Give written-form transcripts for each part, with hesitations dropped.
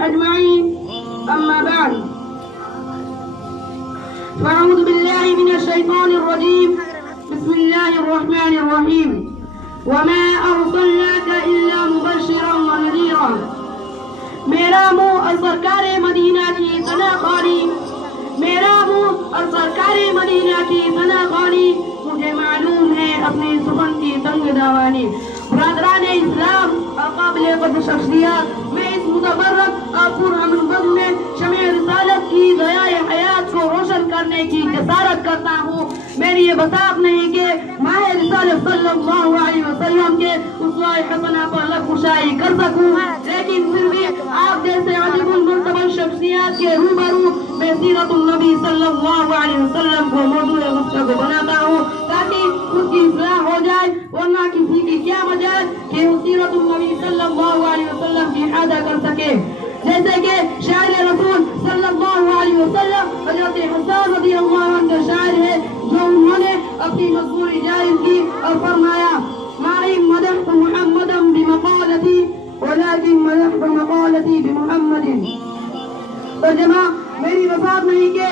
أجمعين. أما بعد، فأعوذ بالله من الشيطان الرجيم. بسم الله الرحمن الرحيم. وما أرسلناك إلا مبشرا ونذيرا. میرا منہ اور سرکار مدینہ کی ثنا خوانی، میرا منہ اور سرکار مدینہ کی ثنا خوانی، مجھے معلوم ہے اپنی سخن کی تنگ داوانی. برادران اسلام اور قابل قدر شخصیات، میں اس متبرک اور پرامن بزم میں شمع رسالت کی ضیاء حیات کو روشن کرنے کی جسارت کرتا ہوں. میری یہ بساط نہیں کہ ماہ رسالت صلی اللہ علیہ وسلم کے اسوہ حسنہ پر لب کشائی کر سکوں، لیکن پھر بھی آپ جیسے عجب المرتبہ شخصیات کے روبرو میں سیرت النبی صلی اللہ علیہ وسلم کو موضوع گفتگو بناتا ہوں تاکہ خود کی اصلاح ہو جائے، ورنہ کسی کی کیا مجال کہ وہ سیرت النبی صلی اللہ علیہ وسلم کی احاطہ کر سکے. جیسے کہ شاعر رسول صلی اللہ علیہ وسلم حضرت حسان رضی اللہ عنہ شاعر ہے، جو انہوں نے اپنی مضمون جائز کی اور فرمایا: مائی مدحت محمدا بمقالتی ولكن مدحت مقالتی بمحمد. ترجمہ: میری وفات نہیں کہ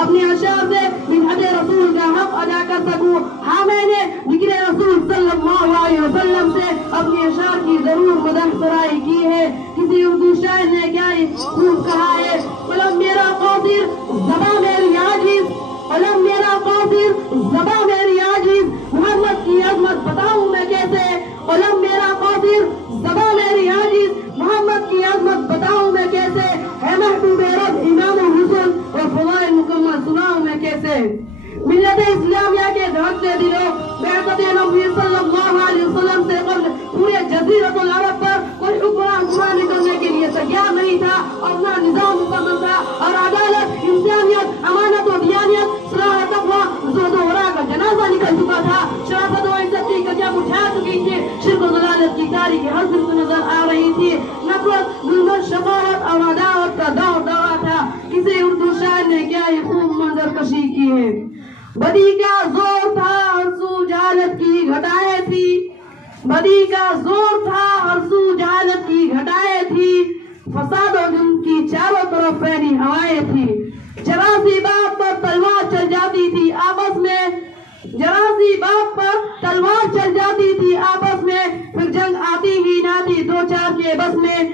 اپنے اشعار سے مدحت رسول کا حق ادا کر سکوں، ہاں میں نے ذکر رسول صلی اللہ علیہ وسلم سے اپنے اشعار کی ضرور مدح سرائی کی ہے. کسی اردو شاعر نے کیا خوب کہا ہے: قلم میرا قاصر زباں میری عاجز، قلم میرا قاصر زباں میری عاجز، محمد کی عظمت بتاؤں میں کیسے. قلم میرا قاصر زباں میری عاجز، محمد کی عظمت بتاؤں میں کیسے. ہے محبوب رب امام الرسل اور فضائل مکمل سناؤں میں کیسے. ملت اسلامیہ کے دھڑکتے دلوں، بعثت نبی صلی اللہ علیہ وسلم سے قبل پورے جزیرۃ العرب پر کوئی حکمران حکمرانی کرنے کے لیے تیار نہیں تھا، اور نہ نظام مکمل تھا، اور عدالت، انسانیت، امانت و دیانت، صلاح و تقویٰ، زہد و ورع کا جنازہ نکل چکا تھا. شرافت و عزت کی کجا اٹھا چکی تھی، شرک و ضلالت کی تاریخی ہر صنف نظر آ رہی تھی. نفرت، ظلمت، شقاوت اور عداوت کا دور دورہ تھا. کسی اردو شاعر نے کیا یہ خوب منظر کشی کی ہے: بدی کا زور تھا ہر سو جہالت کی گھٹائیں تھی، بدی کا زور تھا ہر سو جہالت کی گھٹائیں تھی، فساد و جرم کی چاروں طرف پھیلی ہوائیں تھی. ذرا سی بات پر تلوار چل جاتی تھی آپس میں، ذرا سی بات پر تلوار چل جاتی تھی آپس میں، پھر جنگ آتی ہی نہ تھی دو چار کے بس میں.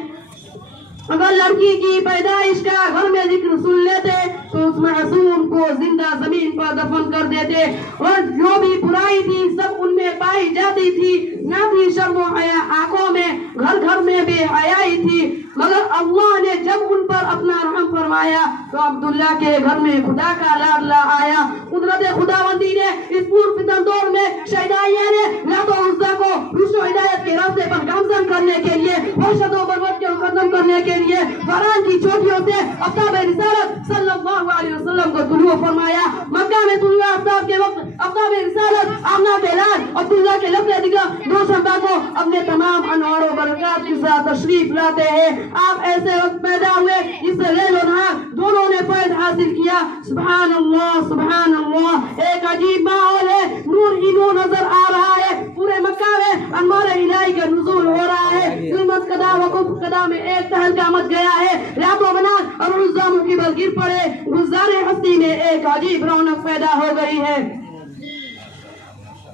اگر لڑکی کی پیدائش کا گھر میں ذکر سن لیتے تو اس معصوم کو زندہ زمین پر دفن کر دیتے، اور جو بھی برائی تھی سب ان میں پائی جاتی تھی. نہ تھی شرم و حیا آنکھوں میں، گھر گھر میں بے حیائی تھی. مگر اللہ نے جب ان پر اپنا رحم فرمایا تو عبداللہ کے گھر میں خدا کا لاڈلا آیا. قدرت خداوندی نے اس پور فتن دور میں شہدائیہ نے لات و عزا کو رشد و ہدایت کے راستے پر گامزن کرنے کے لیے، وحشت و بغض کو ختم کرنے کے لیے فران کی چوٹیوں سے آفتاب رسالت صلی اللہ علیہ وسلم کو طلوع فرمایا. مکہ میں طلوع آفتاب کے وقت آفتاب رسالت آمنہ بلال عبداللہ کے لفظ دیگر دو شمبہ کو اپنے تمام انوار و برکات کے ساتھ تشریف لاتے ہیں. آپ ایسے وقت پیدا ہوئے جس سے لیل و نہار دونوں نے فیض حاصل کیا. سبحان اللہ سبحان اللہ. ایک عجیب ماحول ہے، نور ہی نور نظر آ رہا ہے. پورے مکہ میں انوار الہی کا نزول ہو رہا ہے. ظلمت قدا و کفر قدا میں ایک تہلکہ مچ گیا ہے. رات و منات اور عزا مقبل گر پڑے. گلزار ہستی میں ایک عجیب رونق پیدا ہو گئی ہے.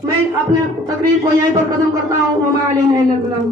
میں اپنے تقریر کو یہیں پر ختم کرتا ہوں. وما علینا الا البلاغ.